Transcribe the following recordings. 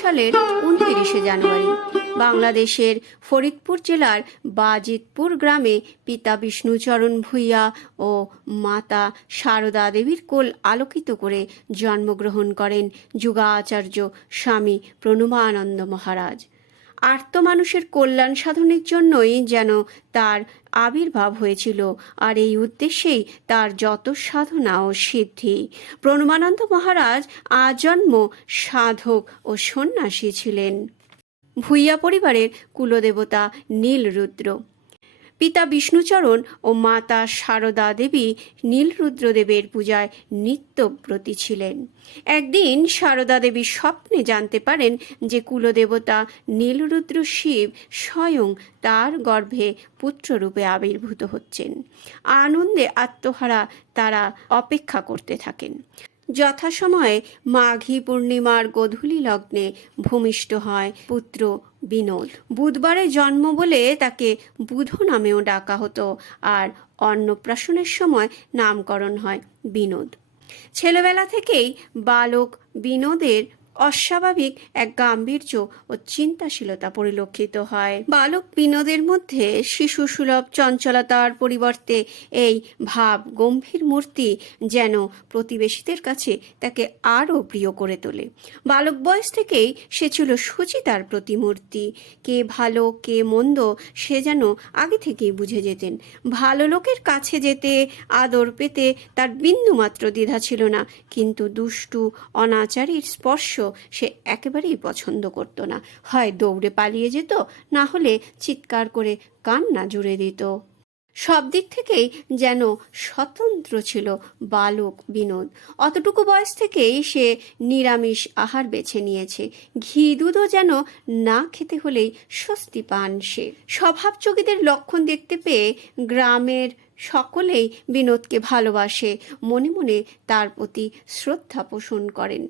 সালের 29শে জানুয়ারি বাংলাদেশের ফরিদপুর জেলার বাজিতপুর গ্রামে পিতা বিষ্ণুচরণ ভূঁইয়া ও মাতা সারদা দেবীর কোল আলোকিত করে জন্মগ্রহণ করেন যুগাচার্য স্বামী প্রণবানন্দ মহারাজ। আর্ত মানুষের কল্যাণ সাধনের জন্যই যেন তার আবির্ভাব হয়েছিল, আর এই উদ্দেশ্যেই তার যত সাধনা ও সিদ্ধি। প্রণবানন্দ মহারাজ আজন্ম সাধক ও সন্ন্যাসী ছিলেন। ভূঁইয়া পরিবারের কুলদেবতা নীলরুদ্র। পিতা বিষ্ণুচরণ ও মাতা সারদা দেবী নীলরুদ্রদেবের পূজায় নিত্যব্রতী ছিলেন। একদিন সারদা দেবী স্বপ্নে জানতে পারেন যে কুলদেবতা নীলরুদ্র শিব স্বয়ং তার গর্ভে পুত্ররূপে আবির্ভূত হচ্ছেন। আনন্দে আত্মহারা তারা অপেক্ষা করতে থাকেন। যথাসময়ে মাঘী পূর্ণিমার গোধূলি লগ্নে ভূমিষ্ঠ হয় পুত্র বিনোদ। বুধবারে জন্ম বলে তাকে বুধ নামেও ডাকা হতো, আর অন্নপ্রাশনের সময় নামকরণ হয় বিনোদ। ছেলেবেলা থেকেই বালক বিনোদের অস্বাভাবিক এক গাম্ভীর্য ও চিন্তাশীলতা পরিলক্ষিত হয়। বালক বিনোদের মধ্যে শিশু সুলভ চঞ্চলতার পরিবর্তে এই ভাব গম্ভীর মূর্তি যেন প্রতিবেশীদের কাছে তাকে আরও প্রিয় করে তোলে। বালক বয়স থেকেই সে ছিল সুচিতার প্রতিমূর্তি। কে ভালো কে মন্দ সে যেন আগে থেকেই বুঝে যেতেন। ভালো লোকের কাছে যেতে আদর পেতে তার বিন্দুমাত্র দ্বিধা ছিল না, কিন্তু দুষ্টু অনাচারীর স্পর্শ সে একেবারেই পছন্দ করত না। হয় দৌড়ে পালিয়ে যেত, না হলে চিৎকার করে কান্না জুড়ে দিত। সব দিক থেকেই যেন স্বতন্ত্র ছিল বালক বিনোদ। অতটুকু বয়স থেকেই সে নিরামিষ আহার বেছে নিয়েছে। ঘি দুধও যেন না খেতে হলেই স্বস্তি পান সে। স্বভাবযোগীদের লক্ষণ দেখতে পেয়ে গ্রামের সকলেই বিনোদকে ভালোবাসে, মনে মনে তার প্রতি শ্রদ্ধা পোষণ করেন।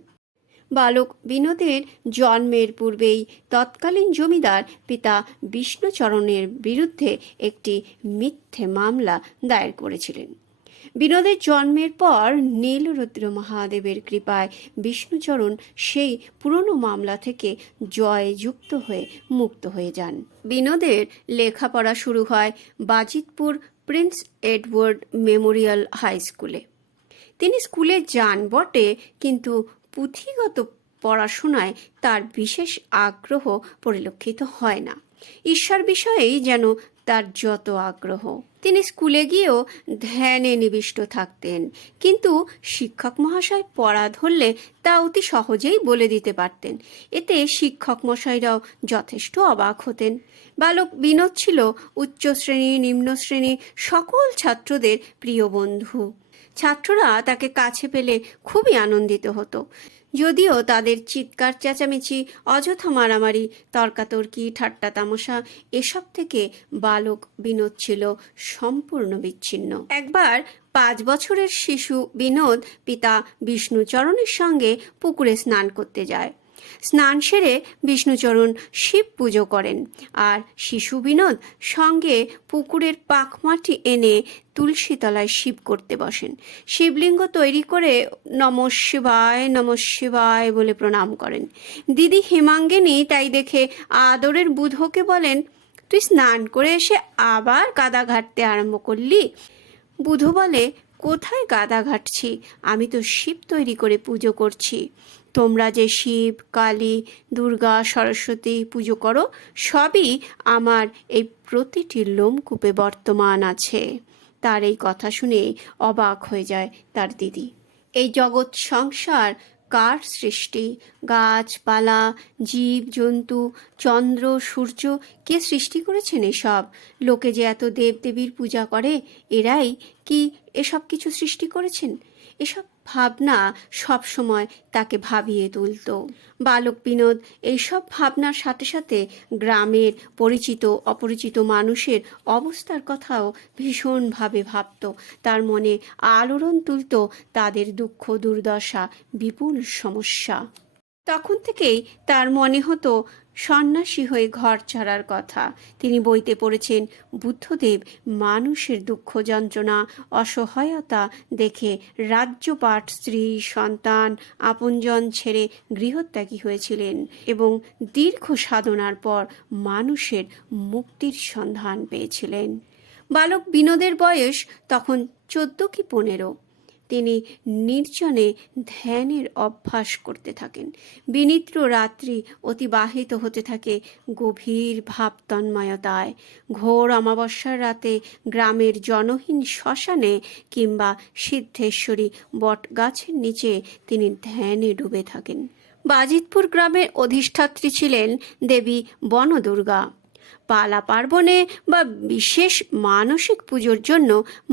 বালক বিনোদের জন্মের পূর্বেই তৎকালীন জমিদার পিতা বিষ্ণুচরণের বিরুদ্ধে একটি মিথ্যে মামলা দায়ের করেছিলেন। বিনোদের জন্মের পর নীলরুদ্র মহাদেবের কৃপায় বিষ্ণুচরণ সেই পুরনো মামলা থেকে জয়যুক্ত হয়ে মুক্ত হয়ে যান। বিনোদের লেখাপড়া শুরু হয় Bajitpur Prince Edward Memorial High স্কুলে। তিনি স্কুলে যান বটে, কিন্তু পুঁথিগত পড়াশোনায় তার বিশেষ আগ্রহ পরিলক্ষিত হয় না। ঈশ্বর বিষয়েই যেন তার যত আগ্রহ। তিনি স্কুলে গিয়েও ধ্যানে নিবিষ্ট থাকতেন, কিন্তু শিক্ষক মহাশয় পড়া ধরলে তা অতি সহজেই বলে দিতে পারতেন। এতে শিক্ষক মশাইরাও যথেষ্ট অবাক হতেন। বালক বিনোদ ছিল উচ্চ শ্রেণী নিম্ন শ্রেণী সকল ছাত্রদের প্রিয় বন্ধু। ছাত্ররা তাকে কাছে পেলে খুবই আনন্দিত হতো, যদিও তাদের চিৎকার চেঁচামেচি, অযথা মারামারি, তর্কাতর্কি, ঠাট্টা তামাশা এসব থেকে বালক বিনোদ ছিল সম্পূর্ণ বিচ্ছিন্ন। একবার 5 বছরের শিশু বিনোদ পিতা বিষ্ণুচরণের সঙ্গে পুকুরে স্নান করতে যায়। স্নান সেরে বিষ্ণুচরণ শিব পুজো করেন, আর শিশু বিনোদ সঙ্গে পুকুরের পাকমাটি এনে তুলসী তলায় শিব করতে বসেন। শিবলিঙ্গ তৈরি করে নমঃ শিবায় বলে প্রণাম করেন। দিদি হেমাঙ্গিনী তাই দেখে আদরের বুধকে বলেন, তুই স্নান করে এসে আবার কাদা ঘাটতে আরম্ভ করলি? বুধ বলে, কোথায় কাদা ঘাটছি, আমি তো শিব তৈরি করে পুজো করছি। তোমরা যে শিব, কালী, দুর্গা, সরস্বতী পুজো করো, সবই আমার এই প্রতিটি লোমকূপে বর্তমান আছে। তার এই কথা শুনে অবাক হয়ে যায় তার দিদি। এই জগৎ সংসার কার সৃষ্টি? গাছপালা, জীব জন্তু, চন্দ্র সূর্য কে সৃষ্টি করেছেন এসব? লোকে যে এত দেবদেবীর পূজা করে, এরাই কি এসব কিছু সৃষ্টি করেছেন? এসব ভাবনা সব সময় তাকে ভাবিয়ে তুলত। বালক বিনোদ এইসব ভাবনার সাথে সাথে গ্রামের পরিচিত অপরিচিত মানুষের অবস্থার কথাও ভীষণভাবে ভাবত। তার মনে আলোড়ন তুলত তাদের দুঃখ দুর্দশা, বিপুল সমস্যা। তখন থেকেই তার মনে হতো সন্ন্যাসী হয়ে ঘর ছাড়ার কথা। তিনি বইতে পড়েছেন বুদ্ধদেব মানুষের দুঃখ যন্ত্রণা অসহায়তা দেখে রাজ্যপাট, স্ত্রী, সন্তান, আপনজন ছেড়ে গৃহত্যাগী হয়েছিলেন এবং দীর্ঘ সাধনার পর মানুষের মুক্তির সন্ধান পেয়েছিলেন। বালক বিনোদের বয়স তখন 14 কি 15। তিনি নির্জনে ধ্যানের অভ্যাস করতে থাকেন। বিনিদ্র রাত্রি অতিবাহিত হতে থাকে গভীর ভাবতন্ময়তায়। ঘোর অমাবস্যার রাতে গ্রামের জনহীন শ্মশানে কিংবা সিদ্ধেশ্বরী বটগাছের নিচে তিনি ধ্যানে ডুবে থাকেন। বাজিতপুর গ্রামের অধিষ্ঠাত্রী ছিলেন দেবী বনদুর্গা। পালা পার্বণে বা বিশেষ মানসিক পুজোর জন্য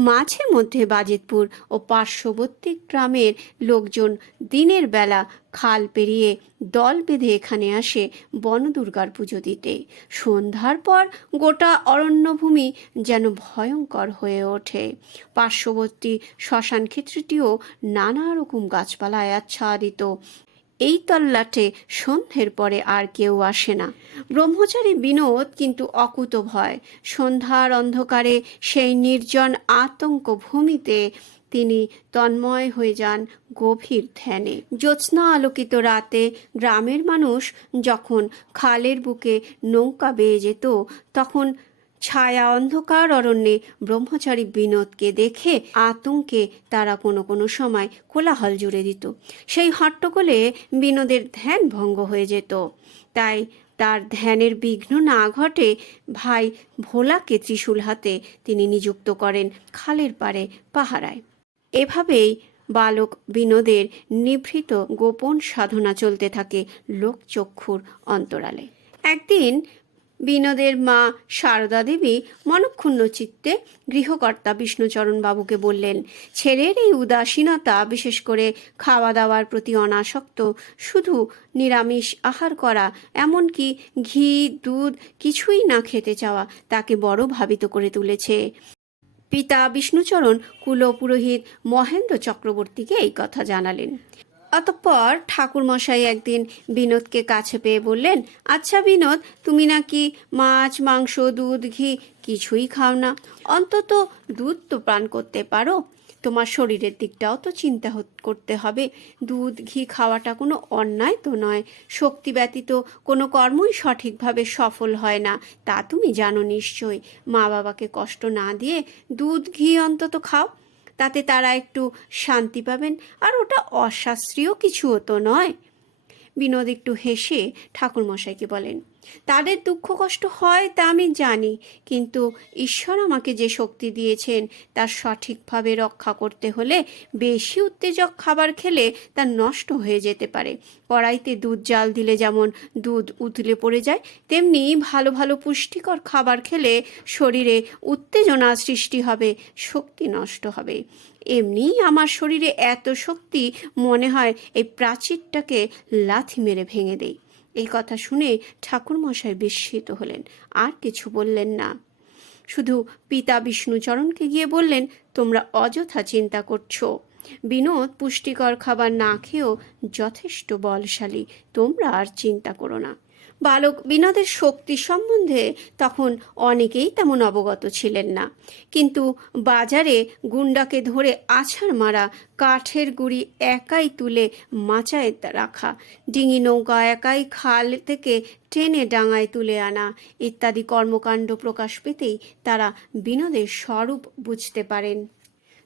মাঝে মধ্যে বাজিতপুর ও পার্শ্ববর্তী গ্রামের লোকজন দিনের বেলা খাল পেরিয়ে দল বেঁধে এখানে আসে বনদুর্গার পুজো দিতে। সন্ধ্যার পর গোটা অরণ্যভূমি যেন ভয়ঙ্কর হয়ে ওঠে। পার্শ্ববর্তী শ্মশান ক্ষেত্রটিও নানা রকম গাছপালায় আচ্ছাদিত। এই তল্লাটে সন্ধ্যের পরে আর কেউ আসে না। ব্রহ্মচারী বিনোদ কিন্তু অকুত ভয়। সন্ধ্যার অন্ধকারে সেই নির্জন আতঙ্ক ভূমিতে তিনি তন্ময় হয়ে যান গভীর ধ্যানে। জ্যোৎস্না আলোকিত রাতে গ্রামের মানুষ যখন খালের বুকে নৌকা বেয়ে যেত, তখন ছায়া অন্ধকার অরণ্যে ব্রহ্মচারী বিনোদকে দেখে আতঙ্কে তারা কোনো কোনো সময় কোলাহল জুড়ে দিত। সেই হট্টগোলে বিনোদের ধ্যান ভঙ্গ হয়ে যেত। তাই তার ধ্যানের বিঘ্ন না ঘটে ভাই ভোলাকে ত্রিশূল হাতে তিনি নিযুক্ত করেন খালের পাড়ে পাহারায়। এভাবেই বালক বিনোদের নিভৃত গোপন সাধনা চলতে থাকে লোকচক্ষুর অন্তরালে। একদিন বিনোদের মা সারদা দেবী মনক্ষুণ্ণ চিত্তে গৃহকর্তা বিষ্ণুচরণ বাবুকে বললেন, ছেলের এই উদাসীনতা, বিশেষ করে খাওয়া দাওয়ার প্রতি অনাসক্ত, শুধু নিরামিষ আহার করা, এমনকি ঘি দুধ কিছুই না খেতে চাওয়া তাকে বড় ভাবিত করে তুলেছে। পিতা বিষ্ণুচরণ কুলপুরোহিত মহেন্দ্র চক্রবর্তীকে এই কথা জানালেন। অতঃপর ঠাকুরমশাই একদিন বিনোদকে কাছে পেয়ে বললেন, আচ্ছা বিনোদ, তুমি নাকি মাছ, মাংস, দুধ, ঘি কিছুই খাও না, অন্তত দুধ তো পান করতে পারো। তোমার শরীরের দিকটাও তো চিন্তা করতে হবে। দুধ ঘি খাওয়াটা কোনো অন্যায় তো নয়। শক্তি ব্যতীত কোনো কর্মই সঠিকভাবে সফল হয় না, তা তুমি জানো নিশ্চয়। মা বাবাকে কষ্ট না দিয়ে দুধ ঘি অন্তত খাও, তাতে তারা একটু শান্তি পাবেন, আর ওটা অশাস্ত্রীয় কিছুও তো নয়। বিনোদ একটু হেসে ঠাকুরমশাইকে বলেন, তাদের দুঃখ কষ্ট হয় তা আমি জানি, কিন্তু ঈশ্বর আমাকে যে শক্তি দিয়েছেন তার সঠিকভাবে রক্ষা করতে হলে বেশি উত্তেজক খাবার খেলে তা নষ্ট হয়ে যেতে পারে। কড়াইতে দুধ জাল দিলে যেমন দুধ উতলে পড়ে যায়, তেমনি ভালো ভালো পুষ্টিকর খাবার খেলে শরীরে উত্তেজনা সৃষ্টি হবে, শক্তি নষ্ট হবে। এমনি আমার শরীরে এত শক্তি, মনে হয় এই প্রাচীরটাকে লাথি মেরে ভেঙে দেই। এই কথা শুনে ঠাকুরমশাই বিস্মিত হলেন, আর কিছু বললেন না। শুধু পিতা বিষ্ণুচরণকে গিয়ে বললেন, তোমরা অযথা চিন্তা করছো। বিনোদ পুষ্টিকর খাবার না খেয়েও যথেষ্ট বলশালী, তোমরা আর চিন্তা করো না। বালক বিনোদের শক্তি সম্বন্ধে তখন অনেকেই তেমন অবগত ছিলেন না, কিন্তু বাজারে গুন্ডাকে ধরে আছাড় মারা, কাঠের গুঁড়ি একাই তুলে মাচায় রাখা, ডিঙি নৌকা একাই খাল থেকে টেনে ডাঙায় তুলে আনা ইত্যাদি কর্মকাণ্ড প্রকাশ পেতেই তারা বিনোদের স্বরূপ বুঝতে পারেন।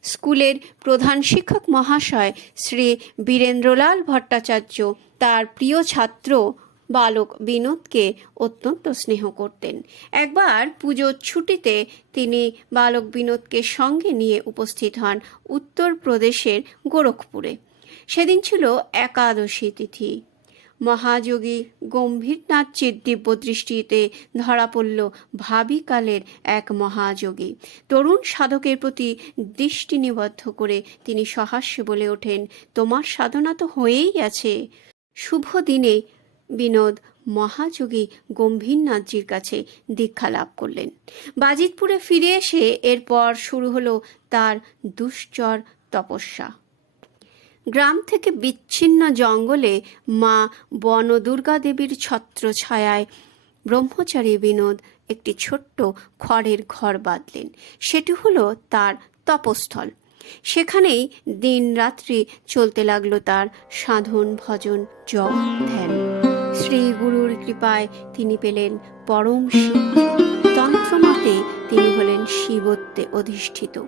স্কুলের প্রধান শিক্ষক মহাশয় শ্রী বীরেন্দ্রলাল ভট্টাচার্য তার প্রিয় ছাত্র বালক বিনোদকে অত্যন্ত স্নেহ করতেন। একবার পুজোর ছুটিতে তিনি বালক বিনোদকে সঙ্গে নিয়ে উপস্থিত হন উত্তরপ্রদেশের গোরখপুরে। সেদিন ছিল একাদশী তিথি। মহাযোগী গম্ভীরনাথজির দিব্য দৃষ্টিতে ধরা পড়ল ভাবিকালের এক মহাযোগী। তরুণ সাধকের প্রতি দৃষ্টি নিবদ্ধ করে তিনি সহাস্যে বলে ওঠেন, তোমার সাধনা তো হয়েই আছে। শুভ দিনে বিনোদ মহাযোগী গম্ভীরনাথজির কাছে দীক্ষা লাভ করলেন। বাজিতপুরে ফিরে এসে এরপর শুরু হলো তার দুশ্চর তপস্যা। গ্রাম থেকে বিচ্ছিন্ন জঙ্গলে মা বনদুর্গা দেবীর ছত্রছায়ায় ব্রহ্মচারী বিনোদ একটি ছোট্ট খড়ের ঘর বাঁধলেন। সেটি হলো তার তপস্থল। সেখানেই দিন রাত্রি চলতে লাগলো তার সাধন, ভজন, জপ, ধ্যান। শ্রী গুরুর কৃপায় তিনি পেলেন পরম সিদ্ধি। তন্ত্রমতে তিনি হলেন শিবত্বে অধিষ্ঠিত।